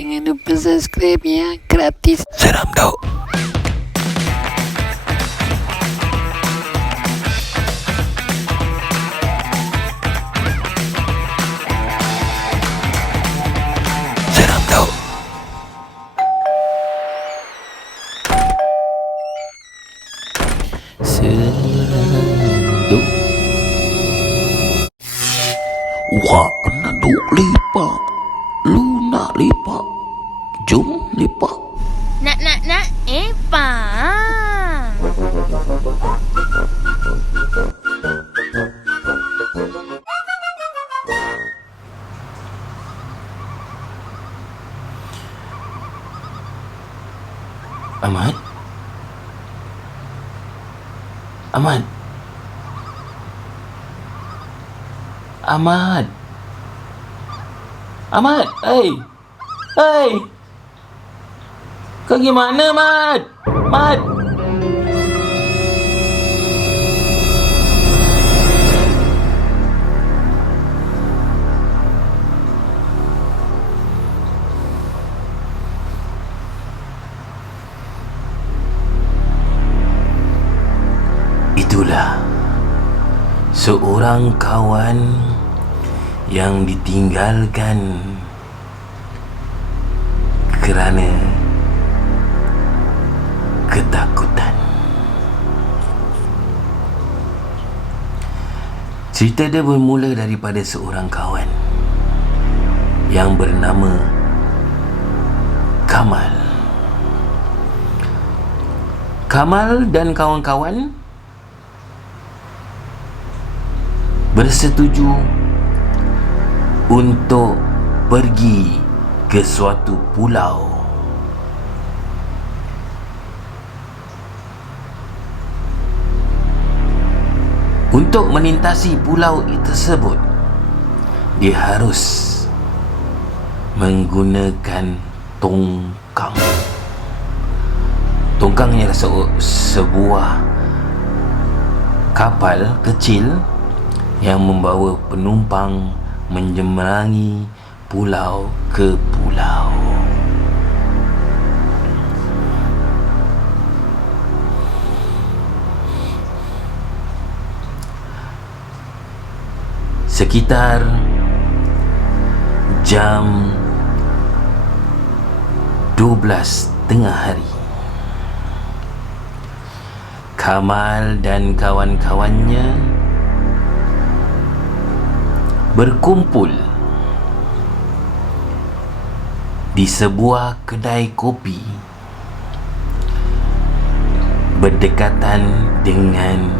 Jangan lupa subscribe ya, gratis. Seram tau. Seram tau. Sendu. Wah, nanduk lipat. Lu nak lipat? Jom lipat. Nak, pa. Ahmad? Ahmad? Ahmad? Ahmad? Hey! Hey! Kau gimana, Mat? Mat! Itulah seorang kawan yang ditinggalkan kerana ketakutan. Cerita dia bermula daripada seorang kawan yang bernama Kamal. Kamal dan kawan-kawan bersetuju untuk pergi ke suatu pulau. Untuk melintasi pulau tersebut, dia harus menggunakan tongkang. Tongkang ialah sebuah kapal kecil yang membawa penumpang menyeberangi pulau ke pulau. Sekitar jam 12 tengah hari, Kamal dan kawan-kawannya berkumpul di sebuah kedai kopi berdekatan dengan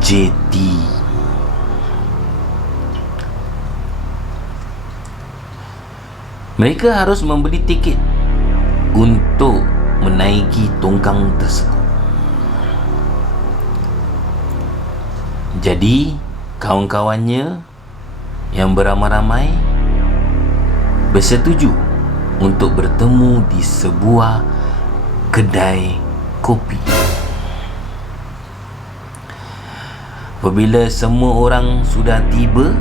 jeti. Mereka harus membeli tiket untuk menaiki tongkang tersebut. Jadi, kawan-kawannya yang beramai-ramai bersetuju untuk bertemu di sebuah kedai kopi. Apabila semua orang sudah tiba,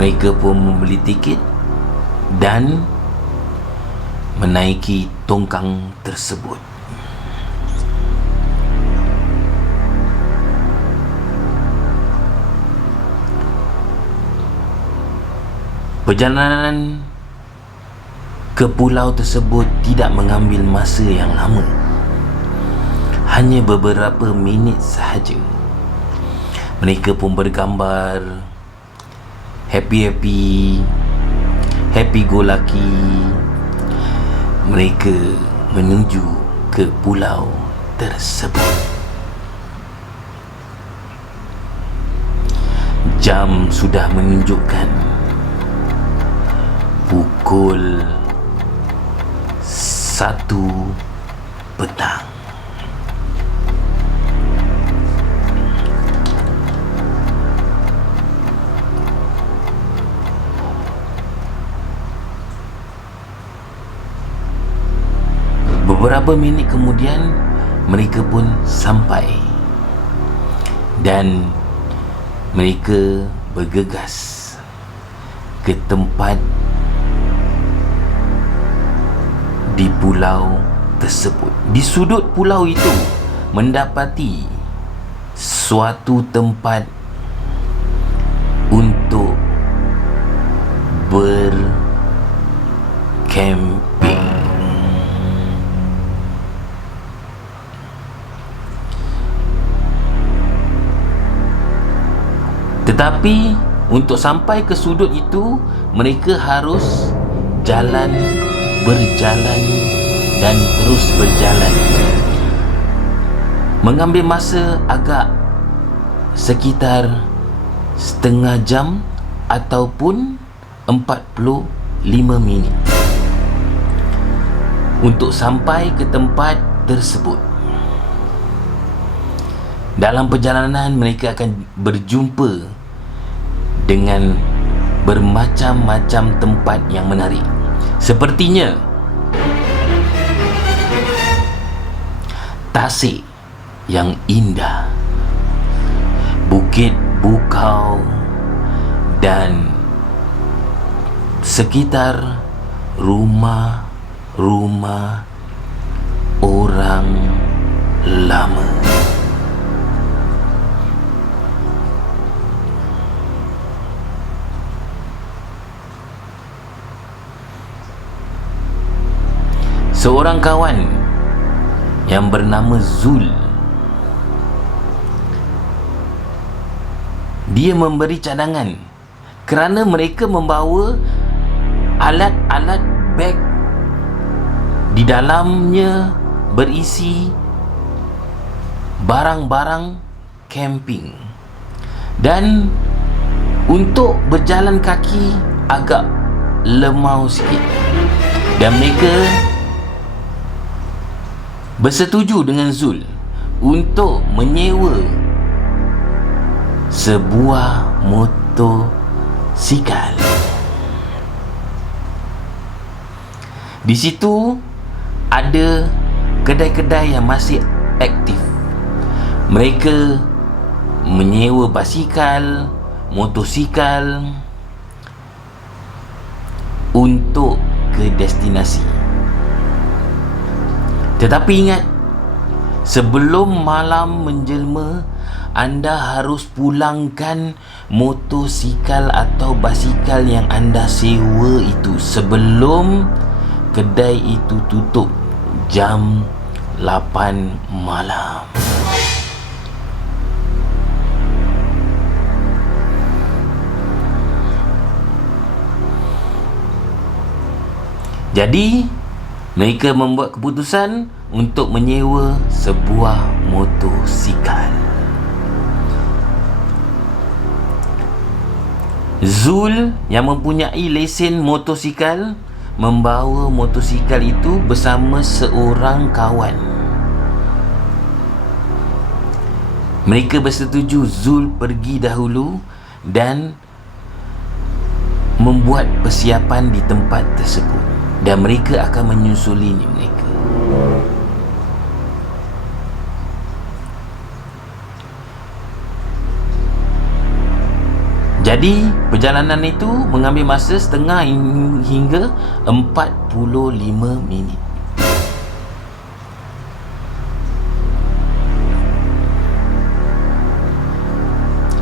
mereka pun membeli tiket dan menaiki tongkang tersebut. Perjalanan ke pulau tersebut tidak mengambil masa yang lama, hanya beberapa minit sahaja. Mereka pun bergambar happy go lucky. Mereka menuju ke pulau tersebut. Jam sudah menunjukkan pukul 1 petang. Beberapa minit kemudian, mereka pun sampai dan mereka bergegas ke tempat di pulau tersebut. Di sudut pulau itu mendapati suatu tempat untuk bercamping. Tetapi untuk sampai ke sudut itu, mereka harus berjalan dan terus berjalan. Mengambil masa agak sekitar setengah jam ataupun 45 minit untuk sampai ke tempat tersebut. Dalam perjalanan mereka akan berjumpa dengan bermacam-macam tempat yang menarik. Sepertinya tasik yang indah, Bukit Bukau, dan sekitar rumah-rumah orang lama. Seorang kawan yang bernama Zul, dia memberi cadangan kerana mereka membawa alat-alat beg di dalamnya berisi barang-barang camping, dan untuk berjalan kaki agak lemau sikit, dan mereka bersetuju dengan Zul untuk menyewa sebuah motosikal. Di situ ada kedai-kedai yang masih aktif. Mereka menyewa basikal, motosikal untuk ke destinasi. Tetapi ingat, sebelum malam menjelma, anda harus pulangkan motosikal atau basikal yang anda sewa itu sebelum kedai itu tutup jam 8 malam. Jadi mereka membuat keputusan untuk menyewa sebuah motosikal. Zul yang mempunyai lesen motosikal membawa motosikal itu bersama seorang kawan. Mereka bersetuju Zul pergi dahulu dan membuat persiapan di tempat tersebut, dan mereka akan menyusuli mereka. Jadi perjalanan itu mengambil masa setengah hingga 45 minit.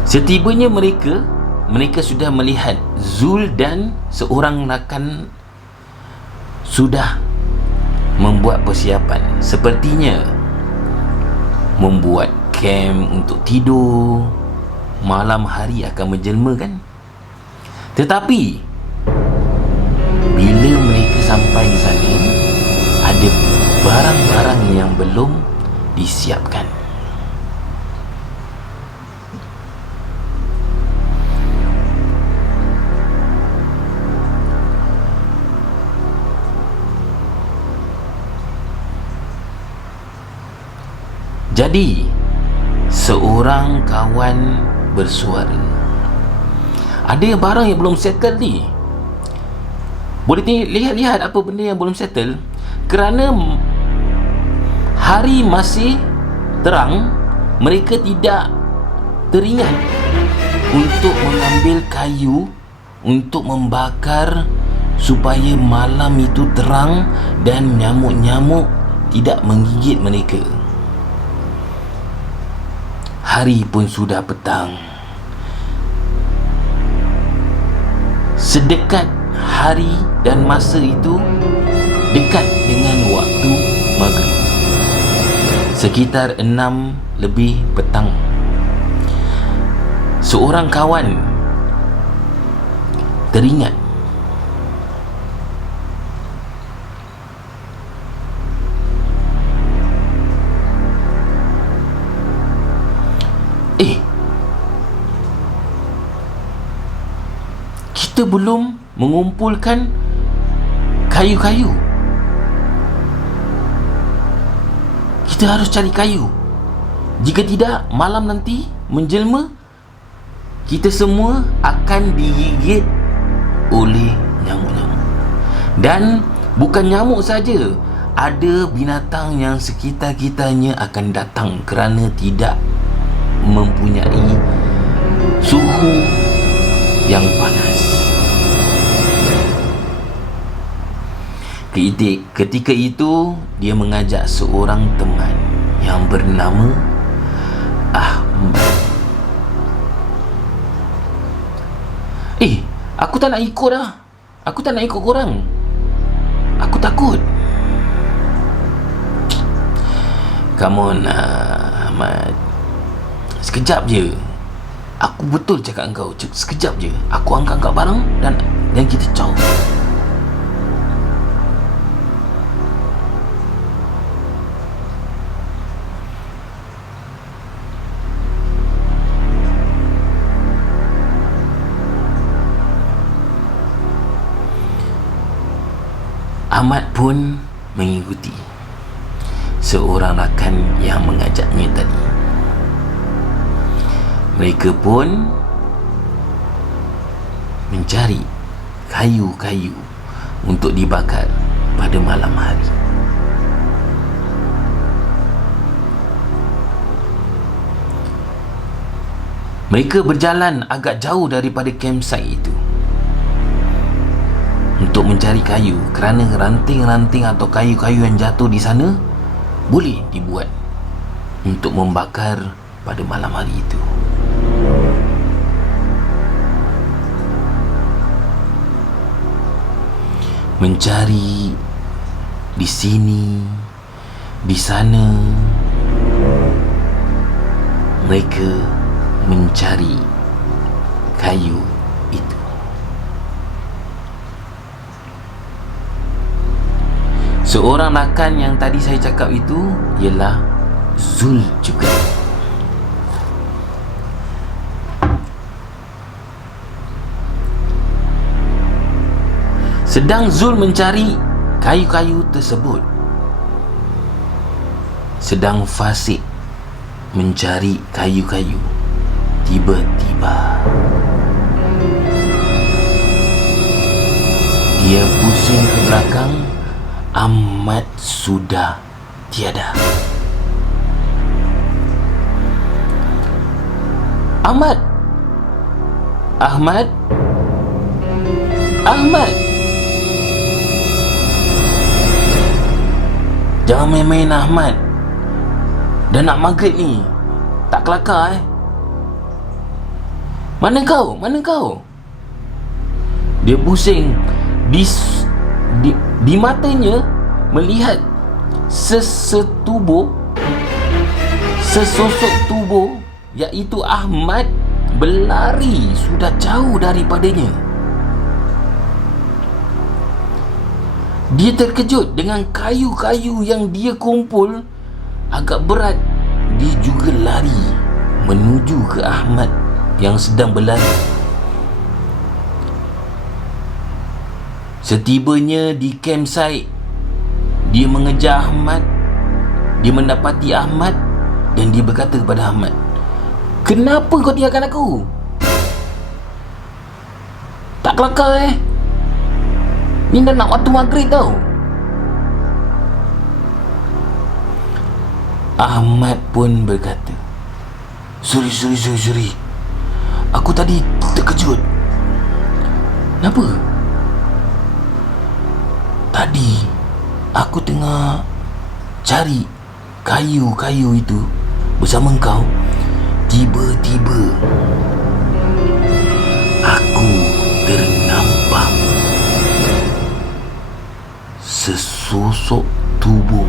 Setibanya mereka sudah melihat Zul dan seorang rakan sudah membuat persiapan. Sepertinya membuat camp untuk tidur. Malam hari akan menjelma kan. Tetapi bila mereka sampai di sana, ada barang-barang yang belum disiapkan. Jadi seorang kawan bersuara, ada barang yang belum settle ni. Boleh lihat apa benda yang belum settle. Kerana hari masih terang, mereka tidak teringat untuk mengambil kayu untuk membakar supaya malam itu terang dan nyamuk-nyamuk tidak menggigit mereka. Hari pun sudah petang. Sedekat hari dan masa itu dekat dengan waktu maghrib, sekitar 6 lebih petang. Seorang kawan teringat kita belum mengumpulkan kayu-kayu. Kita harus cari kayu. Jika tidak, malam nanti menjelma, kita semua akan digigit oleh nyamuk-nyamuk. Dan bukan nyamuk saja, ada binatang yang sekitar kitanya akan datang kerana tidak mempunyai suhu yang panas. Ketika itu, dia mengajak seorang teman yang bernama Ahmad. Aku tak nak ikut dah. Aku tak nak ikut korang. Aku takut. Come on, Ahmad. Sekejap je. Aku betul cakap engkau. Sekejap je. Aku angkat barang dan kita caw. Ahmad pun mengikuti seorang rakan yang mengajaknya tadi. Mereka pun mencari kayu-kayu untuk dibakar pada malam hari. Mereka berjalan agak jauh daripada campsite itu untuk mencari kayu, kerana ranting-ranting atau kayu-kayu yang jatuh di sana boleh dibuat untuk membakar pada malam hari itu. Mencari di sini, di sana, mereka mencari kayu itu. Seorang rakan yang tadi saya cakap itu ialah Zul juga. Sedang Zul mencari kayu-kayu tersebut, sedang fasik mencari kayu-kayu, tiba-tiba dia pusing ke belakang. Ahmad sudah tiada. Ahmad! Jangan main-main, Ahmad. Dah nak maghrib ni. Tak kelakar Mana kau? Dia pusing. Di matanya melihat sesosok tubuh, iaitu Ahmad, berlari sudah jauh daripadanya. Dia terkejut dengan kayu-kayu yang dia kumpul agak berat. Dia juga lari menuju ke Ahmad yang sedang berlari. Setibanya di campsite, dia mengejar Ahmad. Dia mendapati Ahmad dan dia berkata kepada Ahmad, "Kenapa kau tinggalkan aku? Tak kelakar Ni dah nak waktu maghrib tau." Ahmad pun berkata, Sorry. Aku tadi terkejut." "Kenapa?" tadi aku tengah cari kayu-kayu itu bersama kau. Tiba-tiba aku ternampak sesosok tubuh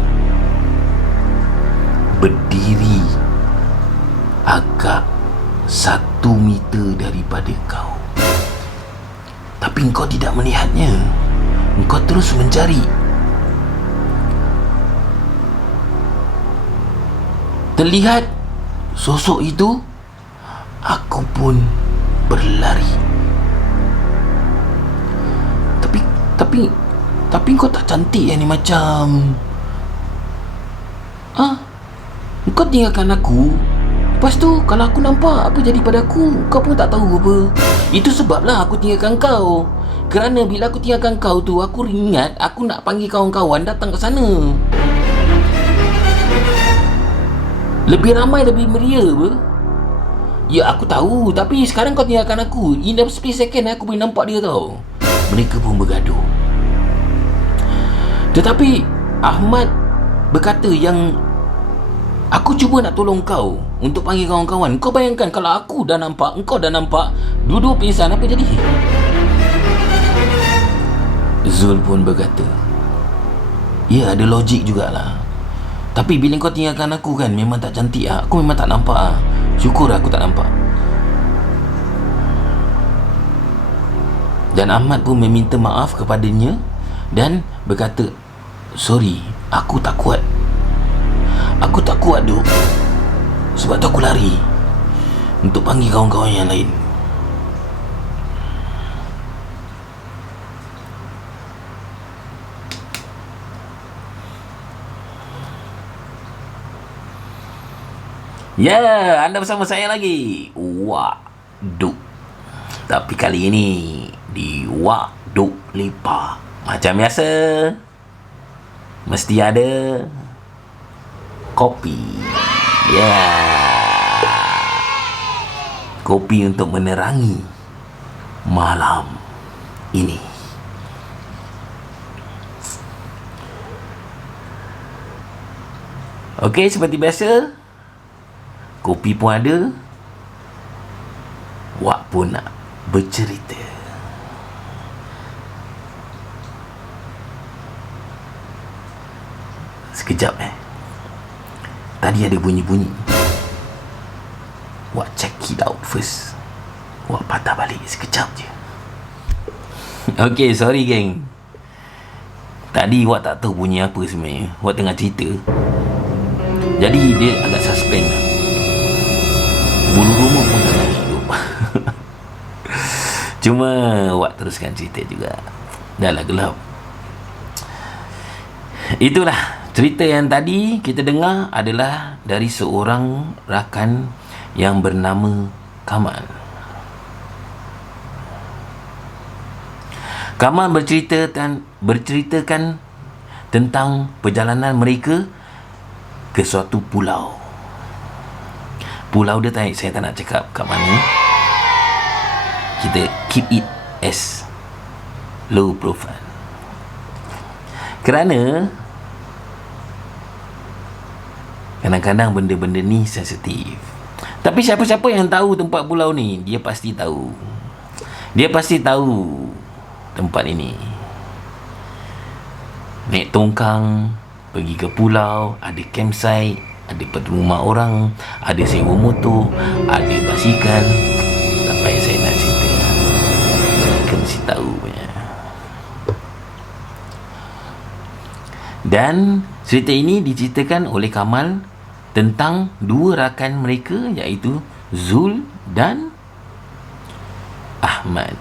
berdiri agak 1 meter daripada kau. Tapi engkau tidak melihatnya. Engkau terus mencari. Terlihat sosok itu, aku pun berlari. Tapi kau tak cantik yang ni macam. Kau tinggalkan aku. Lepas tu kalau aku nampak apa jadi pada aku, kau pun tak tahu apa. Itu sebablah aku tinggalkan kau. Kerana bila aku tinggalkan kau tu, aku ingat aku nak panggil kawan-kawan datang ke sana. Lebih ramai, lebih meria apa? Ya aku tahu, tapi sekarang kau tinggalkan aku. In a split second aku boleh nampak dia tau. Mereka pun bergaduh. Tetapi Ahmad berkata yang aku cuba nak tolong kau untuk panggil kawan-kawan. Kau bayangkan kalau aku dah nampak, engkau dah nampak, dua-dua pingsan, apa jadi? Zul pun berkata, ya ada logik jugalah. Tapi bila kau tinggalkan aku kan, memang tak cantik lah. Aku memang tak nampak lah. Syukur aku tak nampak. Dan Ahmad pun meminta maaf kepadanya dan berkata, sorry, aku tak kuat. Aku tak kuat duk. Sebab tu aku lari untuk panggil kawan-kawan yang lain. Ya, anda bersama saya lagi, Wak Duk. Tapi kali ini di Wak Duk Lepak. Macam biasa, mesti ada kopi. Ya, kopi untuk menerangi malam ini. Okey, seperti biasa, kopi pun ada. Wak pun nak bercerita. Sekejap tadi ada bunyi-bunyi. Wak check it out first. Wak patah balik sekejap je. Okay, sorry geng. Tadi Wak tak tahu bunyi apa sebenarnya. Wak tengah cerita, jadi dia agak suspend. Bulu rumah pun tak naik hidup. Cuma Wak teruskan cerita juga. Dah lah gelap. Itulah cerita yang tadi kita dengar adalah dari seorang rakan yang bernama Kamal. Kamal berceritakan tentang perjalanan mereka ke suatu pulau. Pulau dia saya tak nak cakap kat mana. Kita keep it as low profile. Kerana kadang-kadang benda-benda ni sensitif. Tapi siapa-siapa yang tahu tempat pulau ni, dia pasti tahu. Dia pasti tahu tempat ini. Naik tongkang, pergi ke pulau, ada campsite, ada rumah orang, ada sewa motor, ada basikal. Tak payah saya nak cerita. Mereka mesti tahu punya. Dan cerita ini diceritakan oleh Kamal tentang dua rakan mereka, iaitu Zul dan Ahmad.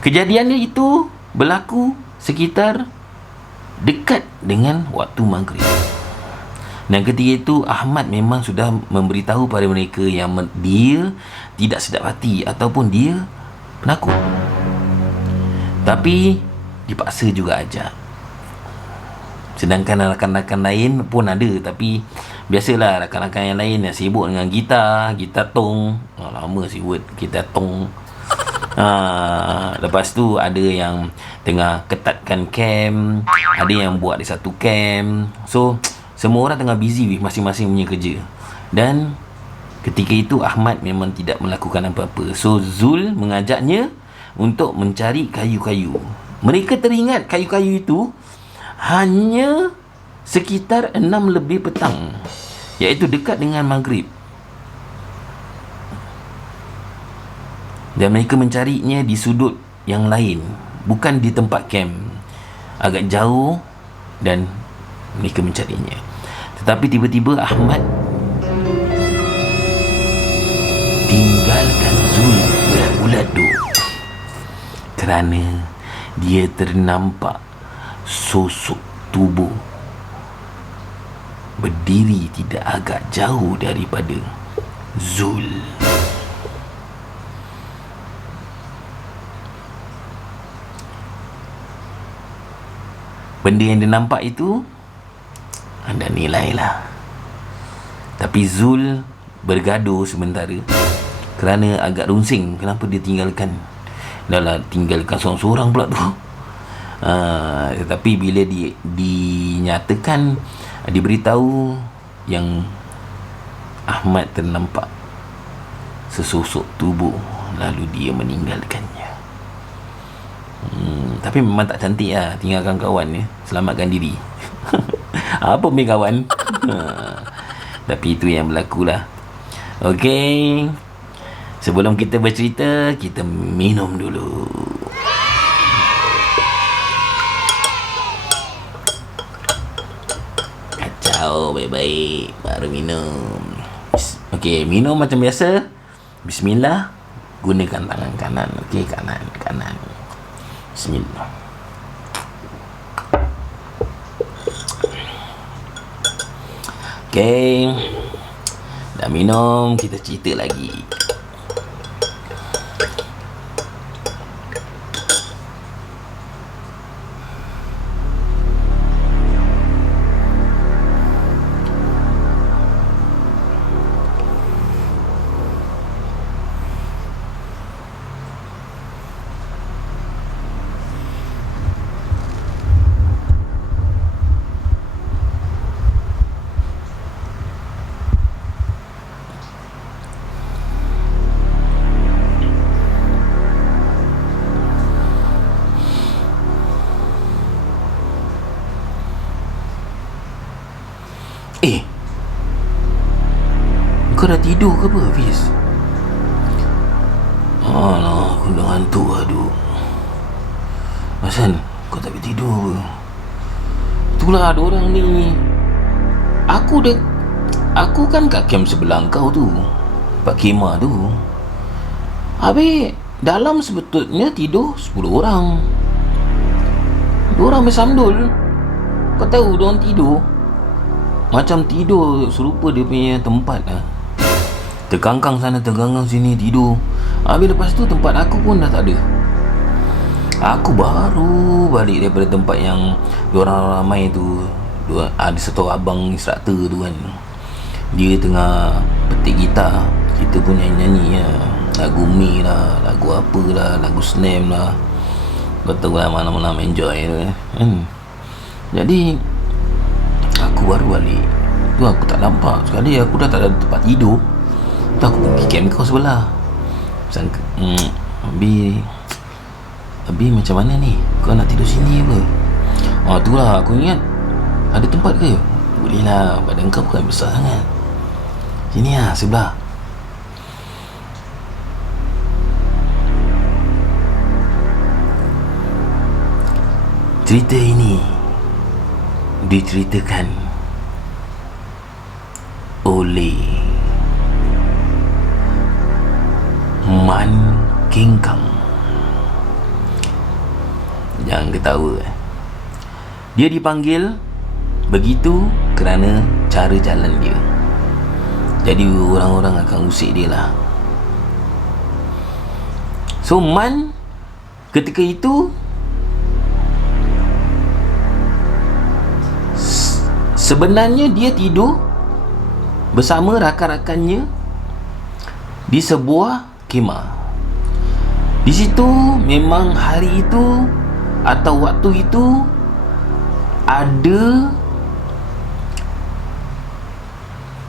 Kejadian itu berlaku sekitar dekat dengan waktu maghrib. Dan ketika itu Ahmad memang sudah memberitahu pada mereka yang dia tidak sedap hati ataupun dia penakut. Tapi dipaksa juga ajak. Sedangkan rakan-rakan lain pun ada, tapi biasalah rakan-rakan yang lain yang sibuk dengan gitar tong. Lama sih word gitar tong. Lepas tu ada yang tengah ketatkan camp, ada yang buat di satu camp. So semua orang tengah busy with masing-masing punya kerja. Dan ketika itu Ahmad memang tidak melakukan apa-apa. So Zul mengajaknya untuk mencari kayu-kayu. Mereka teringat kayu-kayu itu hanya sekitar 6 lebih petang, iaitu dekat dengan maghrib. Dan mereka mencarinya di sudut yang lain, bukan di tempat camp, agak jauh, dan mereka mencarinya. Tetapi tiba-tiba Ahmad tinggalkan Zul bulat-bulat tu, kerana dia ternampak sosok tubuh berdiri tidak agak jauh daripada Zul. Benda yang dia nampak itu anda nilailah. Tapi Zul bergaduh sementara kerana agak runsing kenapa dia tinggalkan. Dah lah tinggalkan seorang-seorang pula tu. Tetapi bila dinyatakan, diberitahu yang Ahmad ternampak sesosok tubuh, lalu dia meninggalkannya. Tapi memang tak cantik lah. Tinggalkan kawan ya, selamatkan diri. Apa punya kawan? Tapi itu yang berlaku lah. Okey, sebelum kita bercerita, kita minum dulu. Kacau baik-baik, baru minum. Okey, minum macam biasa. Bismillah. Gunakan tangan kanan. Okey, kanan. Bismillah. Okey, dah minum, kita cerita lagi. Kau dah tidur ke apa, Hafiz? Alah, aku dah ngantuk. Aduh, Hasan, kau tak boleh tidur ke? Itulah ada orang ni. Aku kan kat camp sebelah kau tu, Pak Kemah tu. Habis dalam sebetulnya tidur 10 orang. 2 orang bersandul. Kau tahu diorang tidur macam tidur serupa dia punya tempat lah. Terkangkang sana, terkangkang sini, tidur. Habis lepas tu tempat aku pun dah tak ada. Aku baru balik daripada tempat yang diorang ramai tu. Ada satu abang instruktor tu kan, dia tengah petik gitar. Kita pun nyanyi-nyanyi lah. Lagu Mi lah, lagu apa lah, lagu Slam lah. Kau tahu lah, malam-malam enjoy kan. Jadi aku baru balik tu, aku tak nampak sekali. Aku dah tak ada tempat tidur tu. Aku pergi camp kau sebelah. Sangka Abi macam mana ni? Kau nak tidur sini apa? Tu lah aku ingat ada tempat ke? Boleh lah, badan kau bukan besar sangat. Sini lah, sebelah. Cerita ini diceritakan oleh Man Kingkang. Jangan ketawa. Dia dipanggil begitu kerana cara jalan dia. Jadi orang-orang akan usik dia lah. So Man ketika itu sebenarnya dia tidur bersama rakan-rakannya di sebuah kemah. Di situ memang hari itu atau waktu itu ada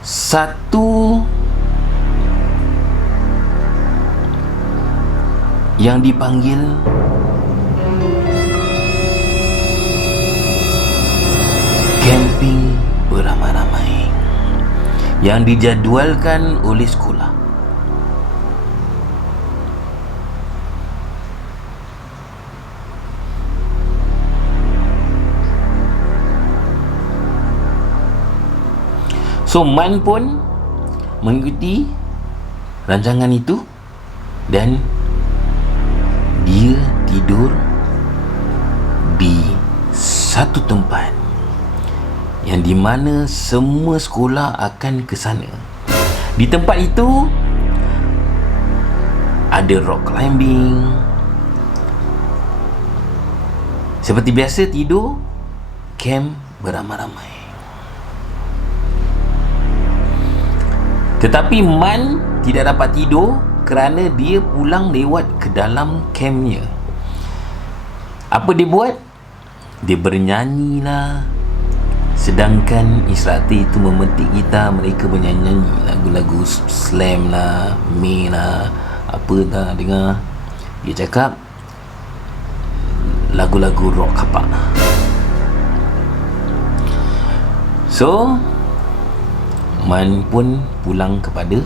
satu yang dipanggil camping beramai-ramai yang dijadualkan oleh sekolah. So Man pun mengikuti rancangan itu dan dia tidur di satu tempat yang di mana semua sekolah akan ke sana. Di tempat itu ada rock climbing. Seperti biasa tidur camp beramai-ramai. Tetapi Man tidak dapat tidur kerana dia pulang lewat ke dalam campnya. Apa dia buat? Dia bernyanyi lah. Sedangkan instruktur itu memetik gitar, mereka bernyanyi lagu-lagu slam lah, May lah, apa dah dengar. Dia cakap lagu-lagu rock kapak. So Man pun pulang kepada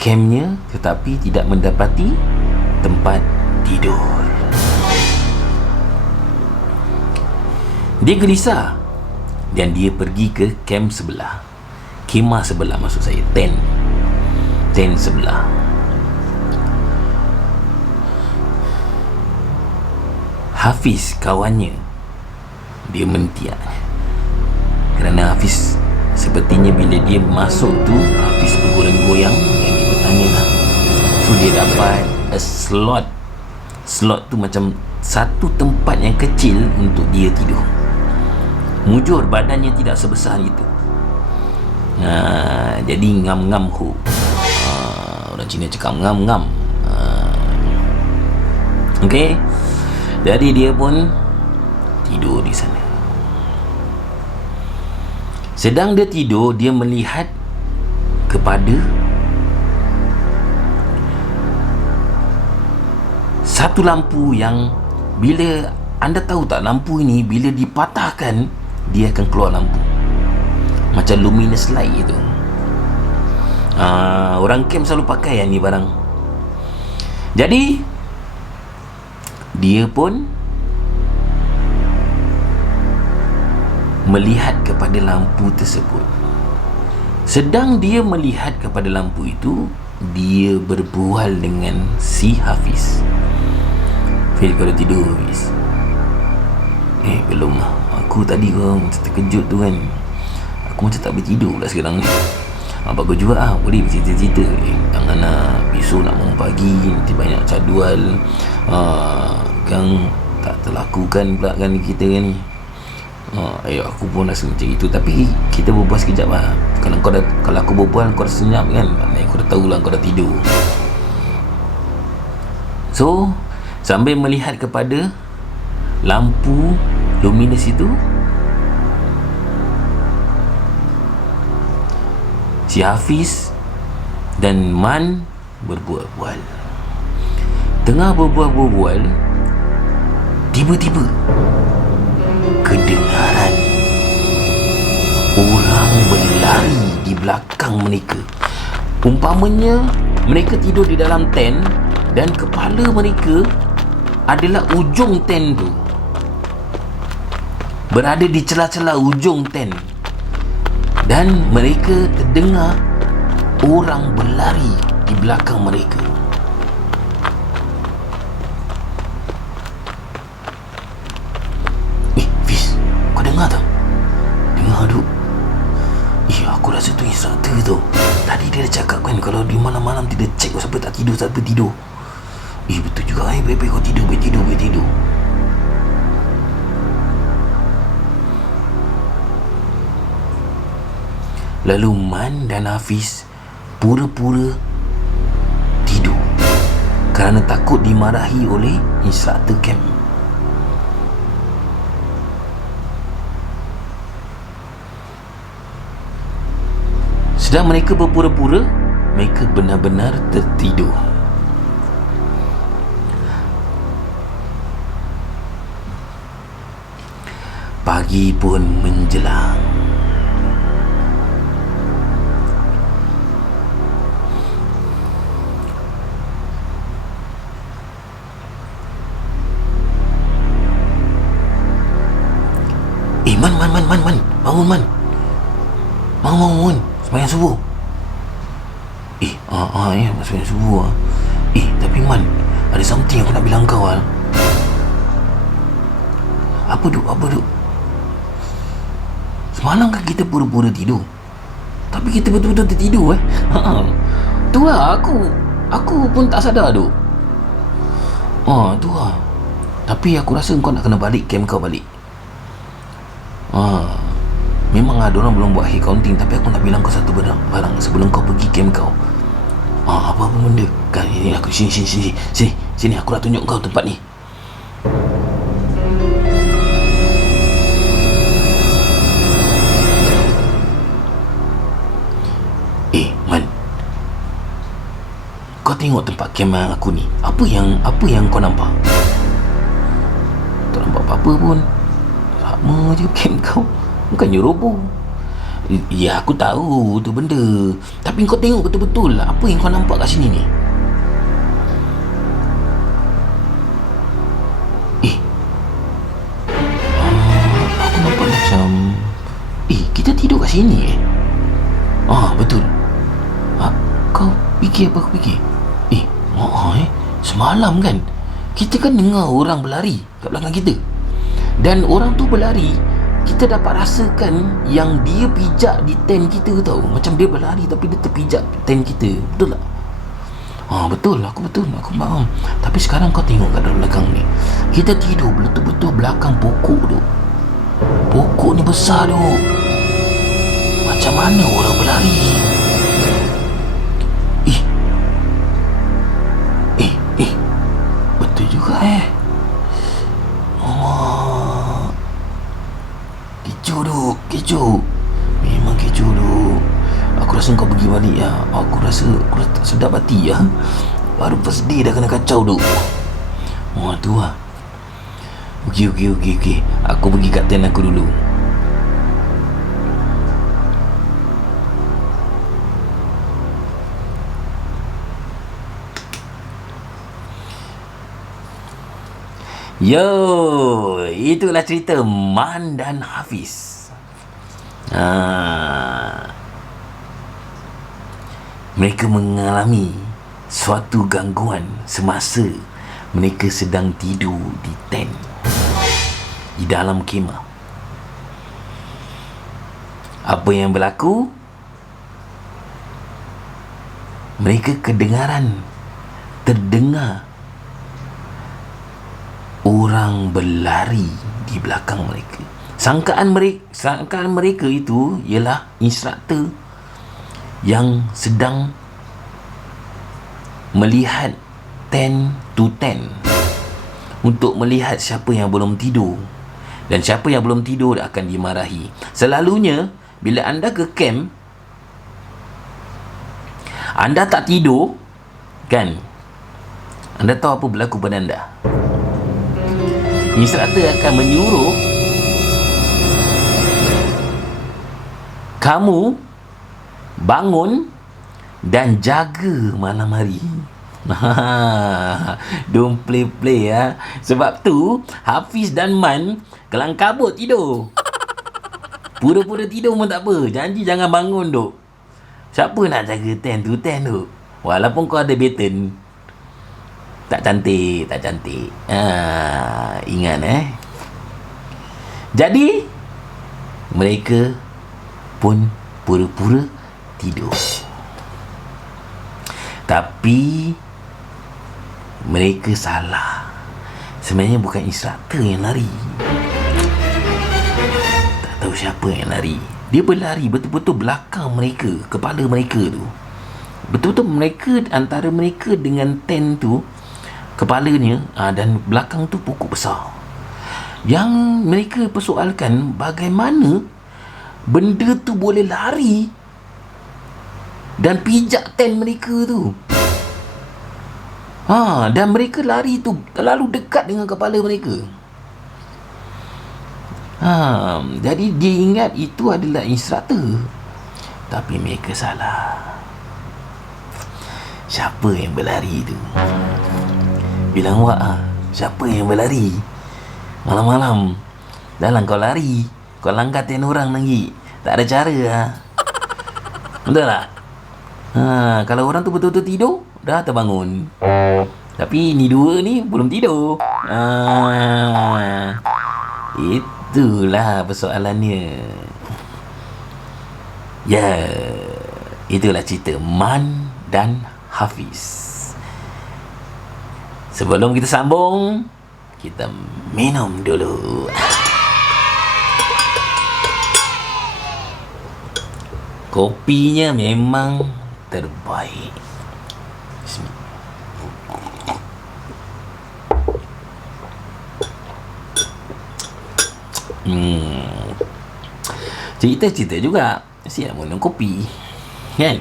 campnya tetapi tidak mendapati tempat tidur. Dia gelisah dan dia pergi ke camp sebelah, kemah sebelah maksud saya, tent sebelah. Hafiz kawannya, dia mentiak kerana Hafiz sepertinya bila dia masuk tu Hafiz bergoyang-goyang dan dia bertanya lah. So dia dapat a slot tu macam satu tempat yang kecil untuk dia tidur. Mujur badannya tidak sebesar itu. Jadi ngam-ngam ho. Orang Cina cakap ngam-ngam. Okey. Jadi dia pun tidur di sana. Sedang dia tidur, dia melihat kepada satu lampu yang bila anda tahu tak, lampu ini bila dipatahkan dia akan keluar lampu macam luminous light itu. Orang camp selalu pakai yang ni barang. Jadi dia pun melihat kepada lampu tersebut. Sedang dia melihat kepada lampu itu, dia berbual dengan si Hafiz. Hafiz, kau dah tidur Hafiz? Belum lah. Aku tadi kau macam terkejut tu kan. Aku macam tak boleh tidur pula sekarang ni. Bagus juga lah, boleh bercerita-cerita. Jangan lah, besok nak bangun pagi, nanti banyak jadual kan tak terlakukan pula kan kita kan ni. Aku pun rasa macam itu. Tapi kita berbual sekejap lah. Kalau aku berbual kau dah senyap kan, maknanya kau dah tahulah kau dah tidur. So sambil melihat kepada lampu luminous itu, si Hafiz dan Man berbual-bual. Tengah berbual-bual, tiba-tiba kedengaran orang berlari di belakang mereka. Umpamanya mereka tidur di dalam tent dan kepala mereka adalah ujung tent tu, berada di celah-celah ujung tent, dan mereka terdengar orang berlari di belakang mereka. Fiz, kau dengar tak? Dengar tu. Aku rasa tu instruktur tu. Tadi dia dah cakap kan, kalau di malam-malam tidak cek siapa tak tidur, siapa tidur. Betul juga. Baik-baik kau tidur, baik tidur. Lalu Man dan Hafiz pura-pura tidur. kerana takut dimarahi oleh instruktur camp. Sedang mereka berpura-pura, mereka benar-benar tertidur. Pagi pun menjelang. Man. Bangun, Man. Bangun. Sembahyang subuh. Sembahyang subuh. Tapi Man, ada something aku nak bilang kau. Apa duk? Semalam kan kita pura-pura tidur, tapi kita betul-betul tertidur. Tu lah, aku pun tak sadar tu. Tu lah. Tapi aku rasa kau nak kena balik camp kau balik. Memang ada orang belum buat akhir counting, tapi aku nak bilang kau satu barang sebelum kau pergi camp kau. Apa benda? Kan ini aku sini aku nak tunjuk kau tempat ni. Man, kau tengok tempat camp aku ni. Apa yang kau nampak? Tak nampak apa-apa pun. Sama je camp kau. Bukannya roboh. Ya, aku tahu tu benda, tapi kau tengok betul-betul lah apa yang kau nampak kat sini ni. Aku nampak macam kita tidur kat sini. Betul. Kau fikir apa aku fikir? Semalam kan kita kan dengar orang berlari kat belakang kita. Dan orang tu berlari, kita dapat rasakan yang dia pijak di tent kita tau. Macam dia berlari tapi dia terpijak tent kita. Betul tak? Betul, aku faham. Tapi sekarang kau tengok kat dalam belakang ni, kita tidur betul-betul belakang pokok tu. Pokok ni besar tu. Macam mana orang berlari? Betul juga Kecoh. Memang kecoh tu. Aku rasa kau pergi balik ya. Aku rasa tak sedap hati ya. Baru first day dah kena kacau tu. Tu lah. Okey. Aku pergi kat tent aku dulu. Yo, itulah cerita Man dan Hafiz. Mereka mengalami suatu gangguan semasa mereka sedang tidur di tent di dalam kemah. Apa yang berlaku? Mereka terdengar orang berlari di belakang mereka. Sangkaan mereka itu ialah instruktur yang sedang melihat 10 to 10 untuk melihat siapa yang belum tidur, dan siapa yang belum tidur akan dimarahi. Selalunya bila anda ke camp, anda tak tidur kan, anda tahu apa berlaku pada anda? Instruktur akan menyuruh kamu bangun dan jaga malam hari. Don't play ya. Sebab tu Hafiz dan Man kelang kabut tidur. Pura-pura tidur pun tak apa. Janji jangan bangun duk. Siapa nak jaga 10 to 10 duk? Walaupun kau ada baton, tak cantik. Ingat Jadi mereka pun pura-pura tidur. Tapi mereka salah. Sebenarnya bukan instruktur yang lari. Tak tahu siapa yang lari. Dia berlari betul-betul belakang mereka, kepala mereka tu. Betul-betul mereka, antara mereka dengan tent tu, kepalanya, dan belakang tu pokok besar. Yang mereka persoalkan bagaimana benda tu boleh lari dan pijak tent mereka tu. Dan mereka lari tu terlalu dekat dengan kepala mereka. Jadi dia ingat itu adalah instruktor. Tapi mereka salah. Siapa yang berlari tu? Bilang awak, siapa yang berlari malam-malam? Dalam kau lari, kau langgar tent orang lagi. Tak ada cara. Betul tak? Kalau orang tu betul-betul tidur, dah terbangun. Tapi ni dua ni belum tidur. Itulah persoalannya. Ya, itulah cerita Man dan Hafiz. Sebelum kita sambung, kita minum dulu. Kopinya memang terbaik. Cerita-cerita juga. Siap minum kopi, kan?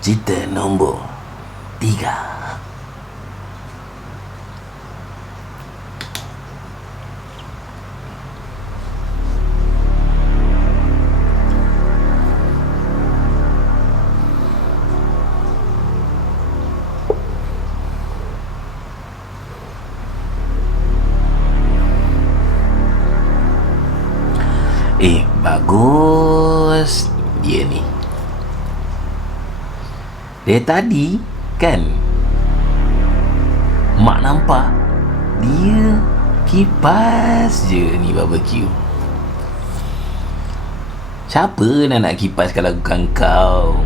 Cerita nombor 3. Bagus dia ni. Dari tadi kan mak nampak dia kipas je ni barbecue. Siapa nak kipas kalau bukan kau?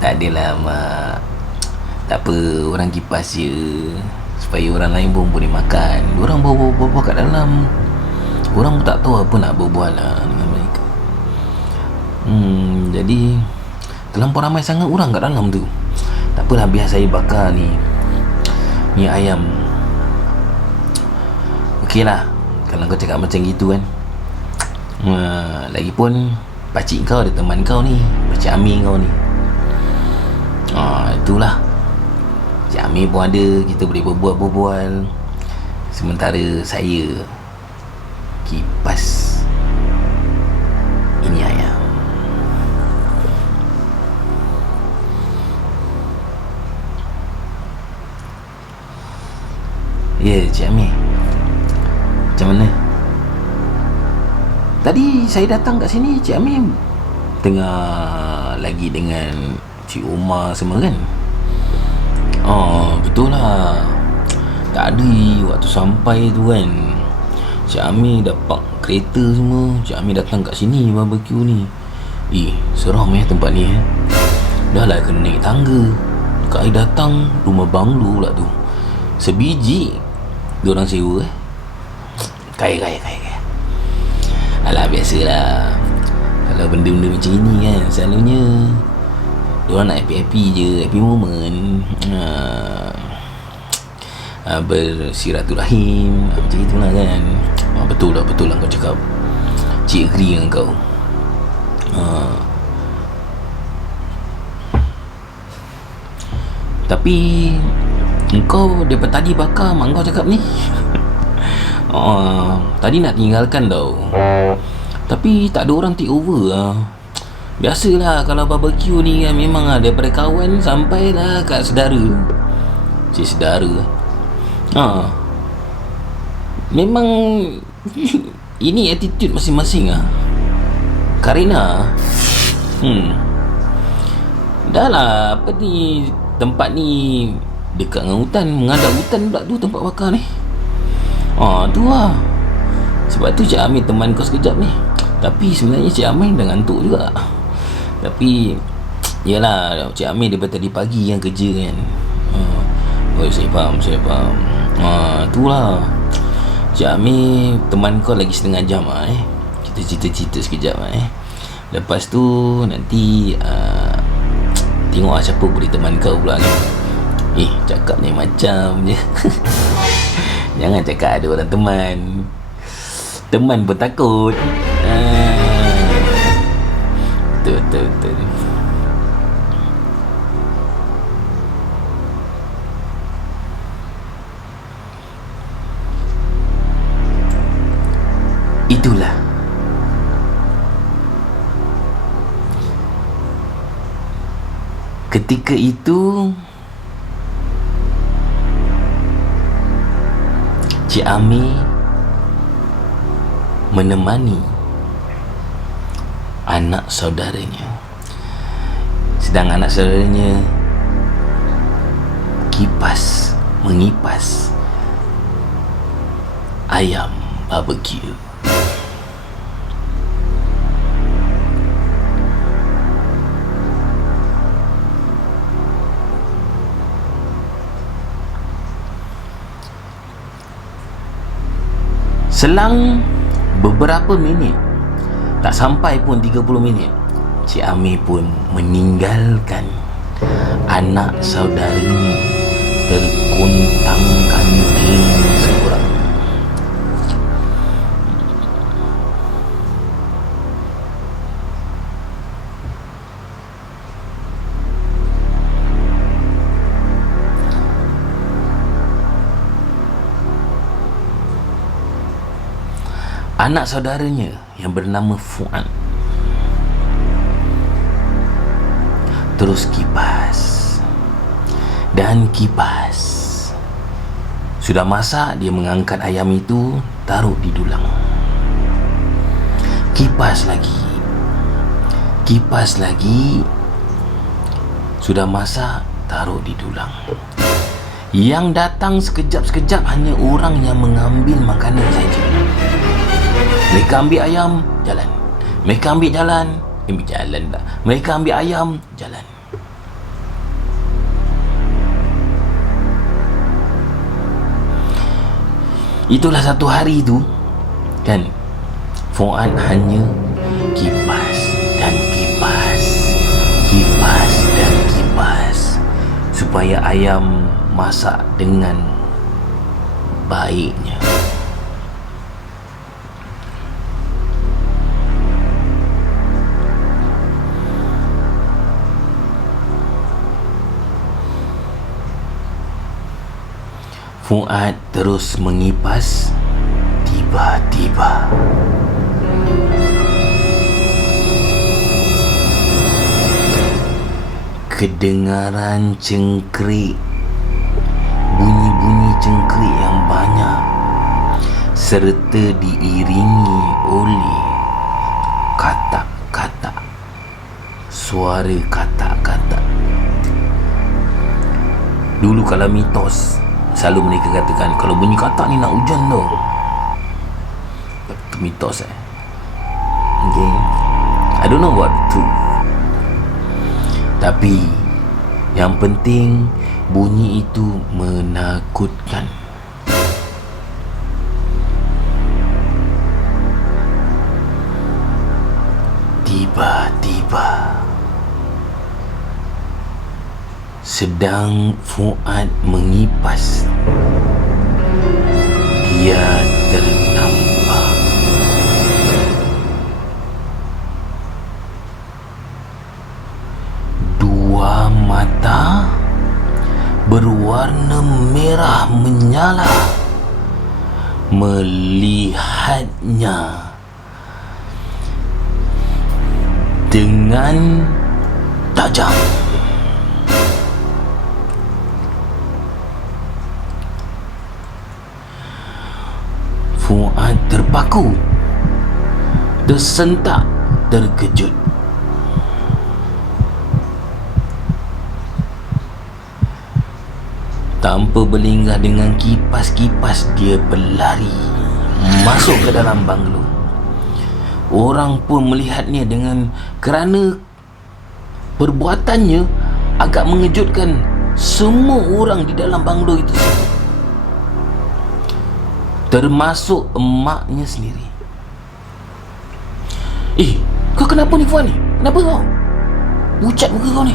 Tak adalah mak. Tak apa, orang kipas je supaya orang lain pun boleh makan. Orang bawa kat dalam. Orang pun tak tahu apa nak berbual lah dengan mereka. Jadi terlampau ramai sangat orang kat dalam tu. Tak apalah, biar saya bakar ni ayam. Okey lah kalau kau cakap macam gitu kan. Lagipun pakcik kau ada teman kau ni, Pakcik Amir kau ni. Itulah, Pakcik Amir pun ada, kita boleh berbual. Sementara saya kipas ini ayam. Ya, Cik Amir, macam mana? Tadi saya datang kat sini, Cik Amir tengah lagi dengan Cik Umar semua kan? Betul lah. Tadi waktu sampai tu kan, Cik Amir dah park kereta semua. Cik Amir datang kat sini barbecue ni. Seram tempat ni. Dah lah kena naik tangga. Dekat air datang rumah banglo pula tu. Sebiji diorang sewa. Kaya. Alah, biasalah. Kalau benda-benda macam ini kan, selalunya diorang nak happy-happy je, happy moment. Bersiraturahim, macam itulah kan. Betul lah kau cakap. Cik agree dengan kau. Tapi engkau daripada tadi bakar mak kau cakap ni. Tadi nak tinggalkan tau, tapi tak ada orang take over lah. Biasalah kalau barbecue ni kan, memang daripada kawan sampai lah kat saudara. Cik saudara. Memang ini attitude masing-masing lah. Karina, dah lah, apa ni, tempat ni dekat dengan hutan, menghadap hutan pula tu tempat bakar ni. Tu lah. Sebab tu Cik Amir teman kau sekejap ni. Tapi sebenarnya Cik Amir dah ngantuk juga. Tapi yalah, Cik Amir daripada tadi pagi yang kerja kan. Saya faham. Itulah. Cik Amir, teman kau lagi setengah jam kita cerita-cerita sekejap Lepas tu nanti tengok siapa boleh teman kau pula ni. Cakap ni macam je. Jangan cakap ada orang teman. Teman pun takut. Betul. Itulah ketika itu Cik Amir menemani anak saudaranya, sedang anak saudaranya mengipas ayam barbecue. Selang beberapa minit, tak sampai pun 30 minit, Cik Amir pun meninggalkan anak saudaranya terkuntang-kanting seorang. Anak saudaranya yang bernama Fuad terus kipas dan kipas. Sudah masak, dia mengangkat ayam itu, taruh di dulang. Kipas lagi. Sudah masak, taruh di dulang. Yang datang sekejap-sekejap hanya orang yang mengambil makanan saja. Mereka ambil ayam, jalan. Mereka ambil ayam, jalan. Itulah satu hari itu, kan, Fuad hanya kipas dan kipas supaya ayam masak dengan baiknya. Fuad terus mengipas. Tiba-tiba kedengaran cengkrik, bunyi-bunyi cengkrik yang banyak, serta diiringi oleh kata-kata, suara kata-kata. Dulu kalau mitos, selalu mereka katakan kalau bunyi katak ni nak hujan tau. Itu mitos Okay, I don't know what to. Tapi yang penting bunyi itu menakutkan. Tiba-tiba sedang Fuad mengipas, dia ternampak dua mata berwarna merah menyala melihatnya dengan tajam. Fuad terpaku, tersentak, terkejut. Tanpa berlinggah dengan kipas-kipas, dia berlari masuk ke dalam banglo. Orang pun melihatnya kerana perbuatannya agak mengejutkan semua orang di dalam banglo itu. termasuk emaknya sendiri. Kau kenapa ni Fuad ni? Kenapa kau? Pucat muka kau ni.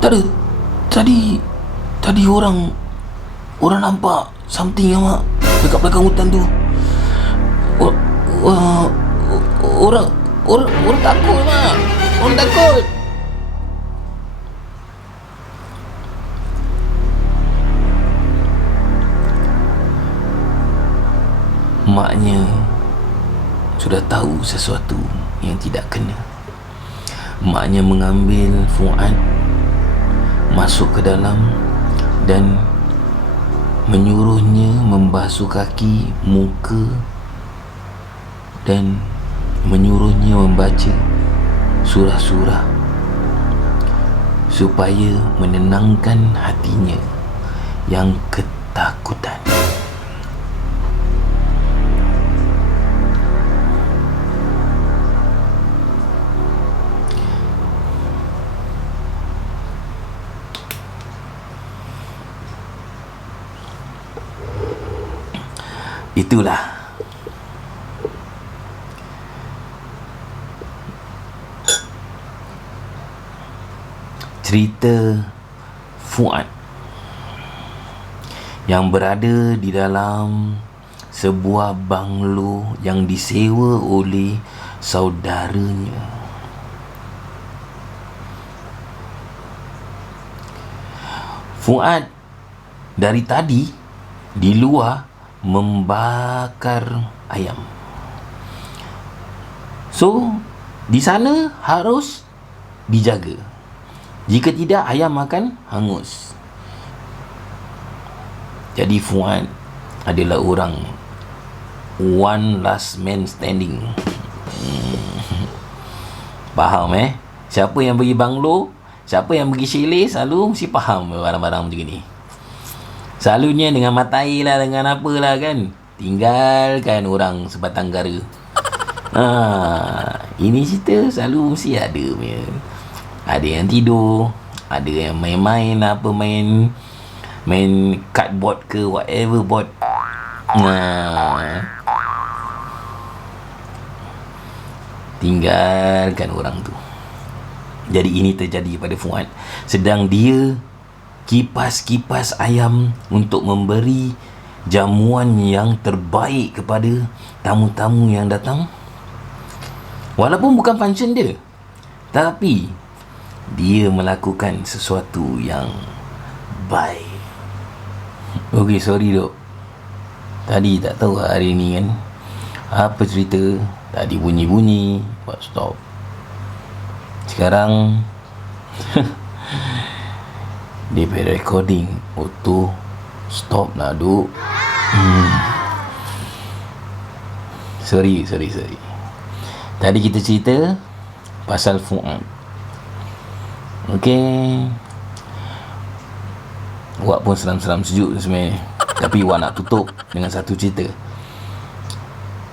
Tak ada. Tadi orang nampak something yang mak dekat belakang hutan tu. Orang takut mak. Orang takut. Maknya sudah tahu sesuatu yang tidak kena. Maknya mengambil Fuad masuk ke dalam dan menyuruhnya membasuh kaki, muka, dan menyuruhnya membaca surah-surah supaya menenangkan hatinya yang ketakutan. Itulah cerita Fuad yang berada di dalam sebuah banglo yang disewa oleh saudaranya. Fuad dari tadi di luar membakar ayam. So, di sana harus dijaga. Jika tidak, ayam akan hangus. Jadi Fuad adalah orang one last man standing. Faham Siapa yang pergi banglo, siapa yang pergi chalet, selalu mesti faham barang-barang macam ni. Selalunya dengan mata air lah, dengan apalah kan, tinggalkan orang sebatang kara. Ini cerita selalu mesti ada punya. Ada yang tidur, ada yang main-main apa, main cardboard ke whatever board. Tinggalkan orang tu. Jadi ini terjadi pada Fuad. Sedang dia kipas-kipas ayam untuk memberi jamuan yang terbaik kepada tamu-tamu yang datang. Walaupun bukan function dia, tapi dia melakukan sesuatu yang baik. Okey, sorry dok. Tadi tak tahu hari ni kan apa cerita. Tadi bunyi-bunyi, buat stop. Sekarang dia pergi recording auto stop lah duk. Sorry. Tadi kita cerita pasal Fuad. Okey, Wak pun seram-seram sejuk sebenarnya, tapi Wak nak tutup dengan satu cerita.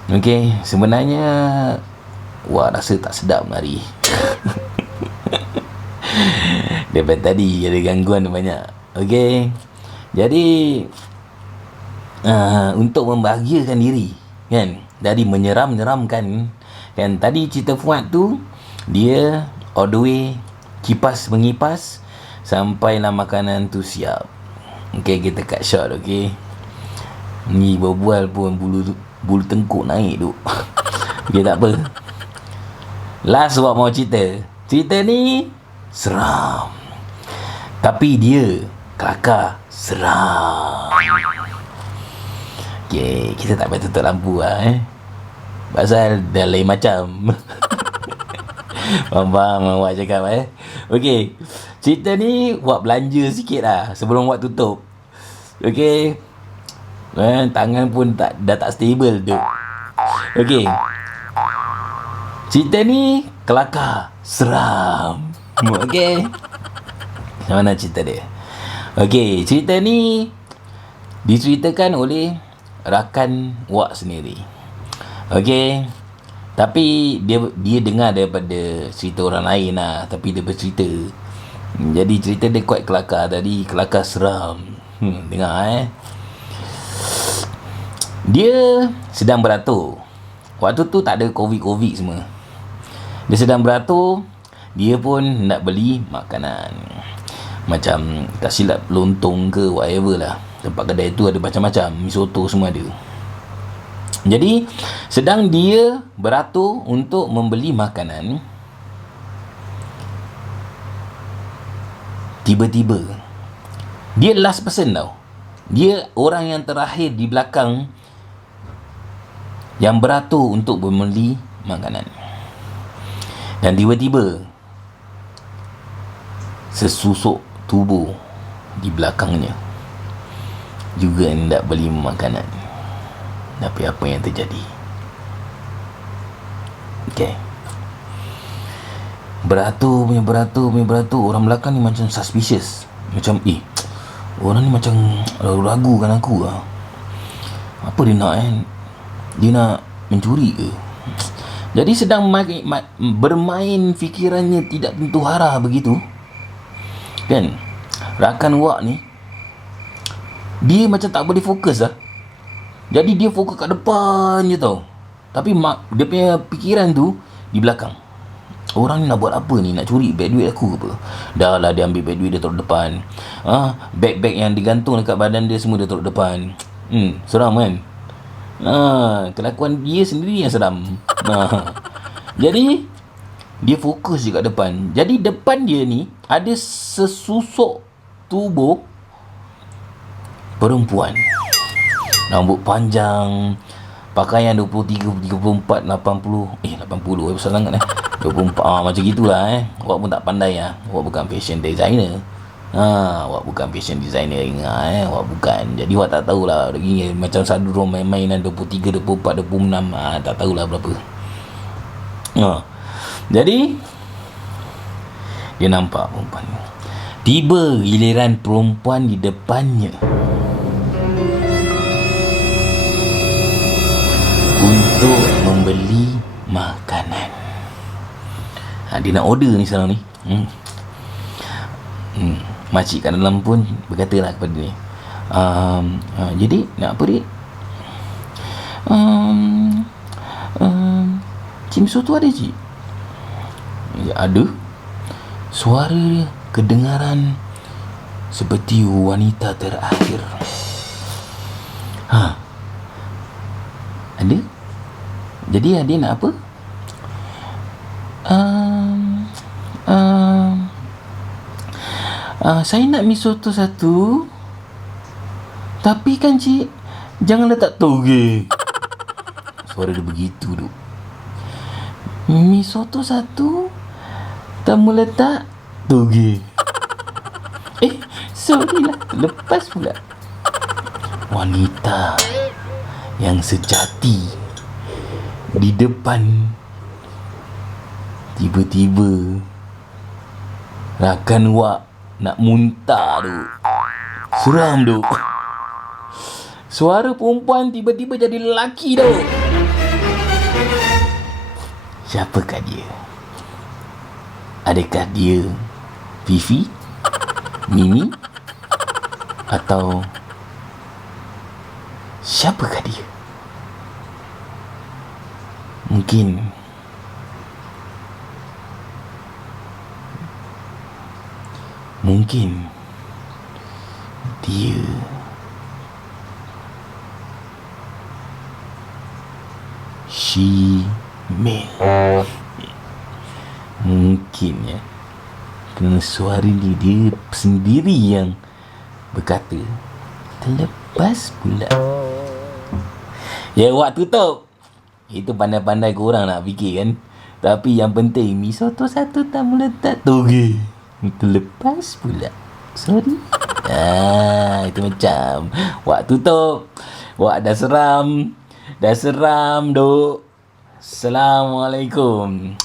Okey, sebenarnya Wak rasa tak sedap hari. Daripada tadi ada gangguan banyak. Okey, jadi untuk membahagiakan diri kan, dari menyeram-nyeramkan kan. Tadi cerita Fuad tu, dia all the way kipas mengipas sampailah makanan tu siap. Okey, kita cut short. Okey, ni berbual pun bulu tengkuk naik duk. Okey, tak apa. Last Wak mau cerita ni seram, tapi dia kelakar seram. Okey, kita tak payah tutup lampu lah pasal dah lain macam. Faham Wak cakap Okey, cerita ni Wak belanja sikit lah sebelum Wak tutup. Okey, tangan pun dah tak stable tu. Okey, cerita ni kelakar seram. Okey, macam mana cerita dia? Okey, cerita ni diceritakan oleh rakan Wak sendiri. Okey, tapi dia dengar daripada cerita orang lain lah, tapi dia bercerita. Jadi cerita dia quite kelakar tadi, kelakar seram. Dengar Dia sedang beratur. Waktu tu tak ada COVID semua. Dia sedang beratur. Dia pun nak beli makanan, macam tak silap lontong ke whatever lah. Tempat kedai tu ada macam-macam, mi soto semua ada. Jadi sedang dia beratur untuk membeli makanan, tiba-tiba dia last person tau. Dia orang yang terakhir di belakang yang beratur untuk membeli makanan. Dan tiba-tiba sesusuk tubuh di belakangnya juga hendak beli makanan. Tapi apa yang terjadi? Okay, beratur. Orang belakang ni macam suspicious. Macam orang ni macam ragu-ragukan aku lah. Apa dia nak Dia nak mencuri ke? Jadi sedang bermain fikirannya tidak tentu hara begitu kan. Rakan Wak ni, dia macam tak boleh fokus lah. Jadi dia fokus kat depan je tau. Tapi dia punya fikiran tu di belakang. Orang ni nak buat apa ni? Nak curi beg duit aku ke apa? Dah lah dia ambil beg duit dia taruh depan. Beg-beg yang digantung dekat badan dia semua dia taruh depan. Seram kan? Kelakuan dia sendiri yang seram. Jadi dia fokus je kat depan. Jadi depan dia ni ada sesusuk tubuh perempuan, rambut panjang, pakaian 23, 34, 80 80 besar sangat 24 macam gitulah Awak pun tak pandai Awak bukan fashion designer. Awak bukan fashion designer Awak bukan. Jadi awak tak tahulah lagi macam sadurung main-mainan 23, 24, 26 tak tahulah berapa. Jadi dia nampak perempuan ni. Tiba giliran perempuan di depannya untuk membeli makanan. Dia nak order ni sekarang ni. Makcik kat dalam pun berkatalah kepada dia, jadi nak apa dik? Cik soto ada cik? Ya, ada. Suara dia kedengaran seperti wanita terakhir. Ada? Jadi dia nak apa? Saya nak mi soto satu. Tapi kan cik, jangan letak toge. Suara dia begitu duk. Mi soto satu, tamu letak toge. Sorry lah, lepas pula. Wanita yang sejati di depan. Tiba-tiba rakan Wak nak muntah tu. Seram tu. Suara perempuan tiba-tiba jadi lelaki tu. Siapakah dia? Adakah dia Fifi, Mimi, atau siapakah dia? Mungkin dia Shimel. Mungkin kerana suara dia sendiri yang berkata, terlepas pula. Ya, awak tutup. Itu pandai-pandai korang nak fikir kan. Tapi yang penting, mi soto satu tamu letak toge. Terlepas pula. Sorry. Itu macam awak tutup. Awak dah seram. Assalamualaikum.